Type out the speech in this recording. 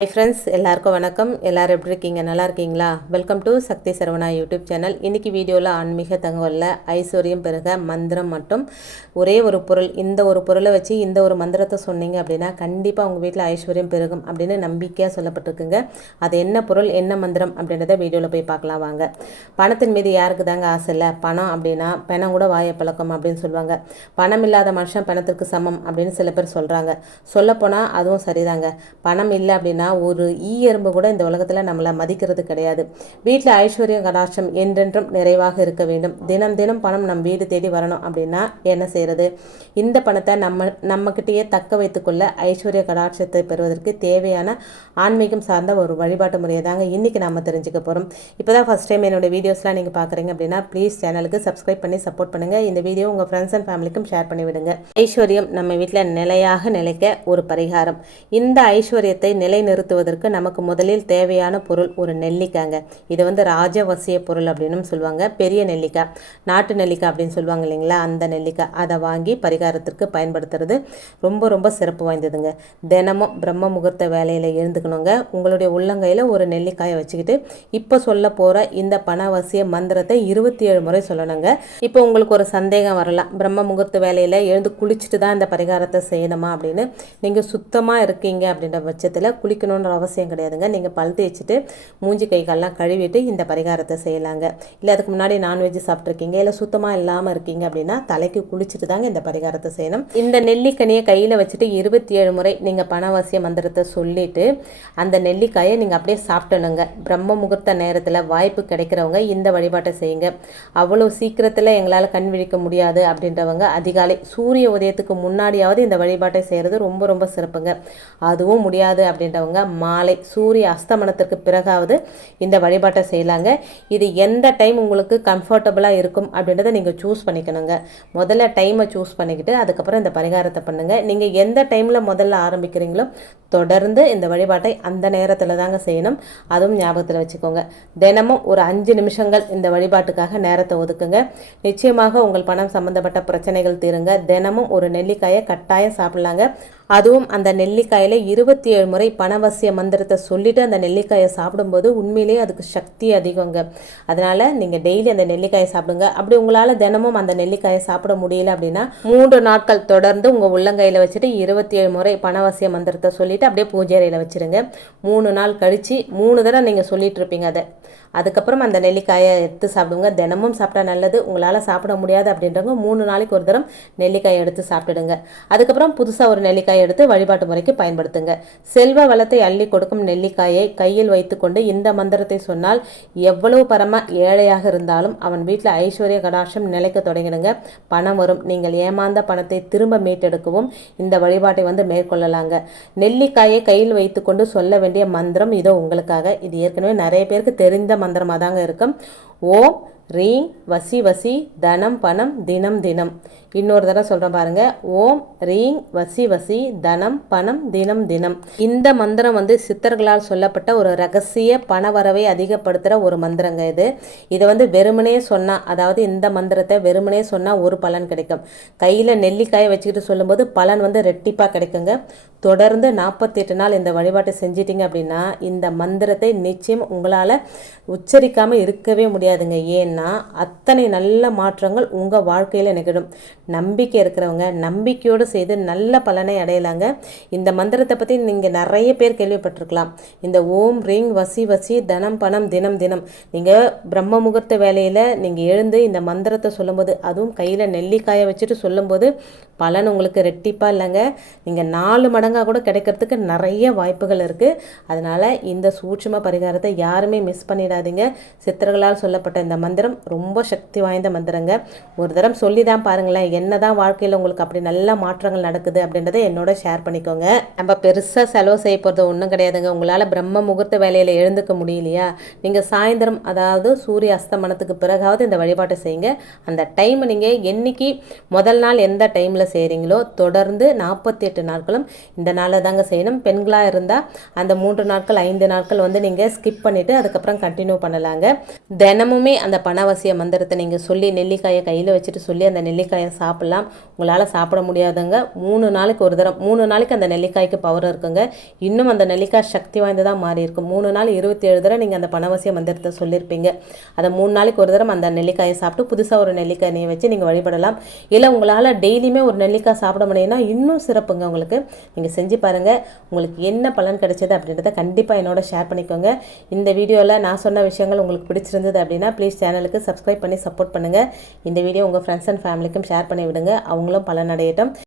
Hi friends, எல்லாருக்கும் வணக்கம். எல்லோரும் எப்படி இருக்கீங்க? நல்லா இருக்கீங்களா? Welcome to Shakti Saravana YouTube channel. இன்றைக்கி வீடியோவில் ஆன்மீக தகவலில் ஐஸ்வர்யம் பெருக மந்திரம் மட்டும் ஒரே ஒரு பொருள், இந்த ஒரு பொருளை வச்சு இந்த ஒரு மந்திரத்தை சொன்னீங்க அப்படின்னா கண்டிப்பாக உங்கள் வீட்டில் ஐஸ்வர்யம் பெருகும் அப்படின்னு நம்பிக்கையாக சொல்லப்பட்டிருக்குங்க. அது என்ன பொருள், என்ன மந்திரம் அப்படின்றத வீடியோவில் போய் பார்க்கலாம் வாங்க. பணத்தின் மீது யாருக்கு தாங்க ஆசை இல்லை? பணம் அப்படின்னா பணம் கூட வாயை பழக்கம் அப்படின்னு சொல்லுவாங்க. பணம் இல்லாத மனுஷன் பணத்திற்கு சமம் அப்படின்னு சில பேர் சொல்கிறாங்க. சொல்லப்போனால் அதுவும் சரிதாங்க. பணம் இல்லை அப்படின்னா ஒரு எறும்பு கூட இந்த உலகத்தில் நம்மளை மதிக்கிறது கிடையாது. வீட்டில் ஐஸ்வர்யம் கடாட்சம் என்றென்றும் நிறைவாக இருக்க வேண்டும். தினம் தினம் பணம் நம் வீடு தேடி வரணும் அப்படின்னா என்ன செய்யறது? இந்த பணத்தை நம்மக்கிட்டேயே தக்க வைத்துக்கொள்ள ஐஸ்வர்ய கடாட்சத்தை பெறுவதற்கு தேவையான ஆன்மீகம் சார்ந்த ஒரு வழிபாட்டு முறையை தாங்க இன்றைக்கி நம்ம தெரிஞ்சுக்க போகிறோம். இப்போ தான் ஃபஸ்ட் டைம் என்னோடய வீடியோஸ்லாம் நீங்கள் பார்க்குறீங்க அப்படின்னா ப்ளீஸ் சேனலுக்கு சப்ஸ்கிரைப் பண்ணி சப்போர்ட் பண்ணுங்கள். இந்த வீடியோ உங்கள் ஃப்ரெண்ட்ஸ் அண்ட் ஃபேமிலிக்கும் ஷேர் பண்ணிவிடுங்க. ஐஸ்வர்யம் நம்ம வீட்டில் நிலையாக நிலைக்க ஒரு பரிகாரம். இந்த ஐஸ்வர்யத்தை நிறுத்துவதற்கு நமக்கு முதலில் தேவையான பொருள் ஒரு நெல்லிக்காங்க. இது ராஜவசிய பொருள் அப்படின்னு சொல்லுவாங்க. பெரிய நெல்லிக்காய், நாட்டு நெல்லிக்காய் அப்படின்னு சொல்லுவாங்க இல்லைங்களா, அந்த நெல்லிக்காய். அதை வாங்கி பரிகாரத்திற்கு பயன்படுத்துறது ரொம்ப ரொம்ப சிறப்பு வாய்ந்ததுங்க. தினமும் பிரம்ம முகூர்த்த வேலையில் எழுந்துக்கணுங்க. உங்களுடைய உள்ளங்கையில் ஒரு நெல்லிக்காயை வச்சுக்கிட்டு இப்போ சொல்ல போகிற இந்த பணவசிய மந்திரத்தை 27 முறை சொல்லணுங்க. இப்போ உங்களுக்கு ஒரு சந்தேகம் வரலாம், பிரம்ம முகூர்த்த வேலையில் எழுந்து குளிச்சுட்டு தான் இந்த பரிகாரத்தை செய்யணுமா அப்படின்னு. நீங்கள் சுத்தமாக இருக்கீங்க அப்படின்ற பட்சத்தில் குளிக்கணுன்ற அவசியம் கிடையாதுங்க. நீங்கள் பல் தேய்ச்சிட்டு மூஞ்சி கை கால்லாம் கழுவிட்டு இந்த பரிகாரத்தை செய்யலாங்க. இல்லை அதுக்கு முன்னாடி நான்வெஜ் சாப்பிட்ருக்கீங்க, இல்லை சுத்தமாக இல்லாமல் இருக்கீங்க அப்படின்னா தலைக்கு குளிச்சுட்டு தாங்க இந்த பரிகாரத்தை செய்யணும். இந்த நெல்லிக்கனியை கையில் வச்சுட்டு 27 முறை நீங்கள் பணவசிய மந்திரத்தை சொல்லிட்டு அந்த நெல்லிக்காயை நீங்கள் அப்படியே சாப்பிட்டணுங்க. பிரம்ம முகூர்த்த நேரத்தில் வாய்ப்பு கிடைக்கிறவங்க இந்த வழிபாட்டை செய்யுங்க. அவ்வளோ சீக்கிரத்தில் எங்களால் கண் விழிக்க முடியாது அப்படின்றவங்க அதிகாலை சூரிய உதயத்துக்கு முன்னாடியாவது இந்த வழிபாட்டை செய்கிறது ரொம்ப ரொம்ப சிறப்புங்க. அதுவும் முடியாது அப்படின்றவங்க மாலை சூரிய அஸ்தமனத்திற்கு பிறகாவது இந்த வழிபாட்டை செய்யலாங்க. இது எந்த டைம் உங்களுக்கு கம்ஃபர்டபுளாக இருக்கும் அப்படின்றத நீங்கள் சூஸ் பண்ணிக்கணுங்க. முதல்ல டைமை சூஸ் பண்ணிக்கிட்டு அதுக்கப்புறம் இந்த பரிகாரத்தை பண்ணுங்கள். நீங்கள் எந்த டைமில் முதல்ல ஆரம்பிக்கிறீங்களோ தொடர்ந்து இந்த வழிபாட்டை அந்த நேரத்தில் தாங்க செய்யணும். அதுவும் ஞாபகத்தில் வச்சுக்கோங்க. தினமும் ஒரு 5 நிமிஷங்கள் இந்த வழிபாட்டுக்காக நேரத்தை ஒதுக்குங்க. நிச்சயமாக உங்கள் பணம் சம்பந்தப்பட்ட பிரச்சனைகள் தீருங்க. தினமும் ஒரு நெல்லிக்காயை கட்டாயம் சாப்பிடலாங்க. அதுவும் அந்த நெல்லிக்காயில் 27 முறை பணவசிய மந்திரத்தை சொல்லிவிட்டு அந்த நெல்லிக்காயை சாப்பிடும்போது உண்மையிலேயே அதுக்கு சக்தி அதிகங்க. அதனால் நீங்கள் டெய்லி அந்த நெல்லிக்காயை சாப்பிடுங்க. அப்படி உங்களால் தினமும் அந்த நெல்லிக்காயை சாப்பிட முடியல அப்படின்னா 3 நாட்கள் தொடர்ந்து உங்கள் உள்ளங்கையில் வச்சுட்டு 27 முறை பணவசிய மந்திரத்தை சொல்லிவிட்டு அப்படியே பூஜை அறையில் வச்சுருங்க. 3 நாள் கழித்து 3 தடவை நீங்கள் சொல்லிட்டு இருப்பீங்க. அதுக்கப்புறம் அந்த நெல்லிக்காயை எடுத்து சாப்பிடுங்க. தினமும் சாப்பிட்டா நல்லது. உங்களால் சாப்பிட முடியாது அப்படின்றவங்க 3 நாளைக்கு ஒரு தரம் நெல்லிக்காயை எடுத்து சாப்பிட்டுடுங்க. அதுக்கப்புறம் புதுசாக ஒரு நெல்லிக்காயை எடுத்து வழிபாட்டு முறைக்கு பயன்படுத்துங்க. செல்வ வளத்தை அள்ளி கொடுக்கும் நெல்லிக்காயை கையில் வைத்துக்கொண்டு இந்த மந்திரத்தை சொன்னால் எவ்வளவு பரம ஏழையாக இருந்தாலும் அவன் வீட்டில் ஐஸ்வர்ய கடாட்சம் நிலைக்க தொடங்கிடுங்க. பணம் வரும். நீங்கள் ஏமாந்த பணத்தை திரும்ப மீட்டெடுக்கவும் இந்த வழிபாட்டை மேற்கொள்ளலாங்க. நெல்லிக்காயை கையில் வைத்துக்கொண்டு சொல்ல வேண்டிய மந்திரம் இதோ உங்களுக்காக. இது ஏற்கனவே நிறைய பேருக்கு தெரிந்த மந்திரமாக தாங்க இருக்கும். ஓம் ரீங் வசி வசி தனம் பணம் தினம் தினம். இன்னொரு தடவை சொல்கிறேன் பாருங்க. ஓம் ரீங் வசி வசி தனம் பணம் தினம் தினம். இந்த மந்திரம் சித்தர்களால் சொல்லப்பட்ட ஒரு ரகசிய பணவரவை அதிகப்படுத்துகிற ஒரு மந்திரங்க. இதை வெறுமனே சொன்னால், அதாவது இந்த மந்திரத்தை வெறுமனே சொன்னால் ஒரு பலன் கிடைக்கும். கையில் நெல்லிக்காயை வச்சுக்கிட்டு சொல்லும்போது பலன் ரெட்டிப்பாக கிடைக்குங்க. தொடர்ந்து 48 நாள் இந்த வழிபாட்டை செஞ்சிட்டிங்க அப்படின்னா இந்த மந்திரத்தை நிச்சயம் உங்களால் உச்சரிக்காமல் இருக்கவே முடியாதுங்க. ஏன்னா அத்தனை நல்ல மாற்றங்கள் உங்கள் வாழ்க்கையில் நிகழும். நம்பிக்கை இருக்கிறவங்க நம்பிக்கையோடு செய்து நல்ல பலனை அடையலாங்க. இந்த மந்திரத்தை பற்றி நீங்கள் நிறைய பேர் கேள்விப்பட்டிருக்கலாம். இந்த ஓம் ரீங் வசி வசி தனம் பணம் தினம் தினம் நீங்கள் பிரம்ம முகூர்த்த வேலையில் நீங்கள் எழுந்து இந்த மந்திரத்தை சொல்லும்போது, அதுவும் கையில் நெல்லிக்காயை வச்சுட்டு சொல்லும்போது பலன் உங்களுக்கு ரெட்டிப்பாக இல்லைங்க, நீங்கள் 4 மடங்காக கூட கிடைக்கிறதுக்கு நிறைய வாய்ப்புகள் இருக்குது. அதனால் இந்த சூட்சும பரிகாரத்தை யாருமே மிஸ் பண்ணிடாதீங்க. சித்தர்களால் சொல்லப்பட்ட இந்த மந்திரம் ரொம்ப சக்தி வாய்ந்த மந்திரங்க. ஒரு தரம் சொல்லி தான் பாருங்களேன், என்னதான் வாழ்க்கையில் உங்களுக்கு அப்படி நல்ல மாற்றங்கள் நடக்குது அப்படின்றத என்னோட ஷேர் பண்ணிக்கோங்க. நம்ம பெருசாக செலவு செய்ய போகிறது ஒன்றும் கிடையாதுங்க. உங்களால் பிரம்ம முகூர்த்த வேலையில் எழுந்துக்க முடியலையா, நீங்கள் சாயந்தரம் அதாவது சூரிய அஸ்தமனத்துக்கு பிறகாவது இந்த வழிபாட்டை செய்யுங்க. அந்த டைம் நீங்கள் என்னைக்கு முதல் நாள் எந்த டைமில் செய்கிறீங்களோ தொடர்ந்து 48 நாட்களும் இந்த நாளில் தாங்க செய்யணும். பெண்களாக இருந்தால் அந்த 3 நாட்கள் 5 நாட்கள் நீங்கள் ஸ்கிப் பண்ணிவிட்டு அதுக்கப்புறம் கண்டினியூ பண்ணலாங்க. தினமுமே அந்த பணவசிய மந்திரத்தை நீங்கள் சொல்லி நெல்லிக்காயை கையில் வச்சுட்டு சொல்லி அந்த நெல்லிக்காயை சாப்பிட்லாம். உங்களால் சாப்பிட முடியாதவங்க 3 நாளைக்கு ஒரு தரம் 3 நாளைக்கு அந்த நெல்லிக்காய்க்கு பவர் இருக்குங்க. இன்னும் அந்த நெல்லிக்காய் சக்தி வாய்ந்ததாக மாறி இருக்கும். 3 நாள் 27 தடவை நீங்கள் அந்த பணவசிய மந்திரத்தை சொல்லியிருப்பீங்க. அதை 3 நாளைக்கு ஒரு தரம் அந்த நெல்லிக்காயை சாப்பிட்டு புதுசாக ஒரு நெல்லிக்காய் எண்ணெயை வச்சு நீங்கள் வழிபடலாம். இல்லை உங்களால் டெய்லியுமே ஒரு நெல்லிக்காய் சாப்பிட முடியும்னா இன்னும் சிறப்புங்க. உங்களுக்கு நீங்கள் செஞ்சு பாருங்கள். உங்களுக்கு என்ன பலன் கிடைச்சது அப்படின்றத கண்டிப்பாக என்னோட ஷேர் பண்ணிக்கோங்க. இந்த வீடியோவில் நான் சொன்ன விஷயங்கள் உங்களுக்கு பிடிச்சிருந்தது அப்படின்னா ப்ளீஸ் சேனலுக்கு சப்ஸ்கிரைப் பண்ணி சப்போர்ட் பண்ணுங்கள். இந்த வீடியோ உங்கள் ஃப்ரெண்ட்ஸ் அண்ட் ஃபேமிலிக்கும் ஷேர் பண்ணி விடுங்க. அவங்களும் பலனடையட்டும்.